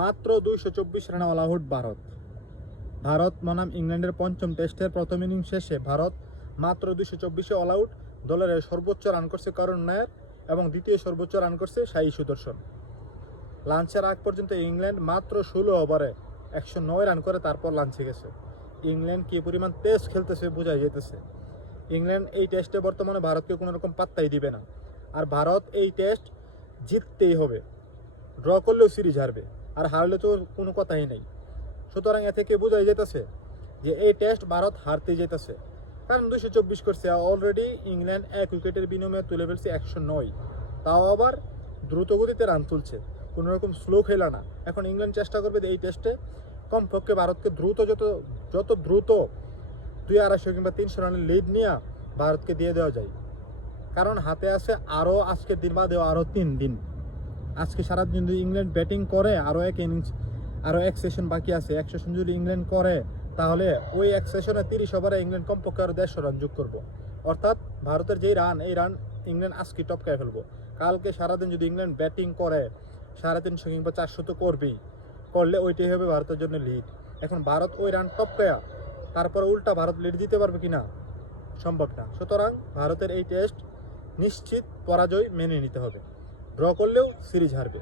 মাত্র 224 রানে all out Bharat বনাম ইংল্যান্ডের পঞ্চম টেস্টের প্রথম ইনিংস শেষে ভারত মাত্র 224-এ অল আউট। দলের সর্বোচ্চ রান করছে করুণ নায়ার এবং দ্বিতীয় সর্বোচ্চ রান করছে সাই সুদর্শন। লাঞ্চের আগ পর্যন্ত ইংল্যান্ড মাত্র 16 ওভারে 109 রান করে তারপর লাঞ্চে গেছে। ইংল্যান্ড কি পরিমাণ টেস্ট খেলতেছে বোঝা যেতেছে। ইংল্যান্ড এই টেস্টে বর্তমানে ভারতকে কোনো রকম পাত্তাই দিবে না, আর ভারত এই টেস্ট জিততেই হবে। ড্র করলেও সিরিজ হারবে, আর হারলে তো কোনো কথাই নেই। সুতরাং এ থেকে বোঝাই যেতেছে যে এই টেস্ট ভারত হারতেই যেতেছে, কারণ 224 করছে। অলরেডি ইংল্যান্ড 1 উইকেটের বিনিময়ে তুলে ফেলছে 109, তাও আবার দ্রুত গতিতে রান তুলছে, কোনো রকম স্লো খেলা না। এখন ইংল্যান্ড চেষ্টা করবে এই টেস্টে কমপক্ষে ভারতকে যত দ্রুত 200-250 কিংবা 300 রানের লিড নিয়ে ভারতকে দিয়ে দেওয়া যায়, কারণ হাতে আছে আরও আজকের দিন বাদেও আরও 3 দিন। আজকে সারাদিন যদি ইংল্যান্ড ব্যাটিং করে আরও এক ইনিংস, আরও এক সেশন বাকি আছে। 1 সেশন যদি ইংল্যান্ড করে তাহলে ওই 1 সেশনে 30 ওভারে ইংল্যান্ড কমপক্ষে আরও 150 রান যোগ করবো। অর্থাৎ ভারতের যেই রান, এই রান ইংল্যান্ড আজকে টপকায় ফেলবো। কালকে সারাদিন যদি ইংল্যান্ড ব্যাটিং করে 350 কিংবা 400 তো করবেই, করলে ওইটাই হবে ভারতের জন্য লিড। এখন ভারত ওই রান টপকায়া তারপরে উল্টা ভারত লিড দিতে পারবে কিনা, সম্ভব না। সুতরাং ভারতের এই টেস্ট নিশ্চিত পরাজয় মেনে নিতে হবে, ড্র করলেও সিরিজ হারবে।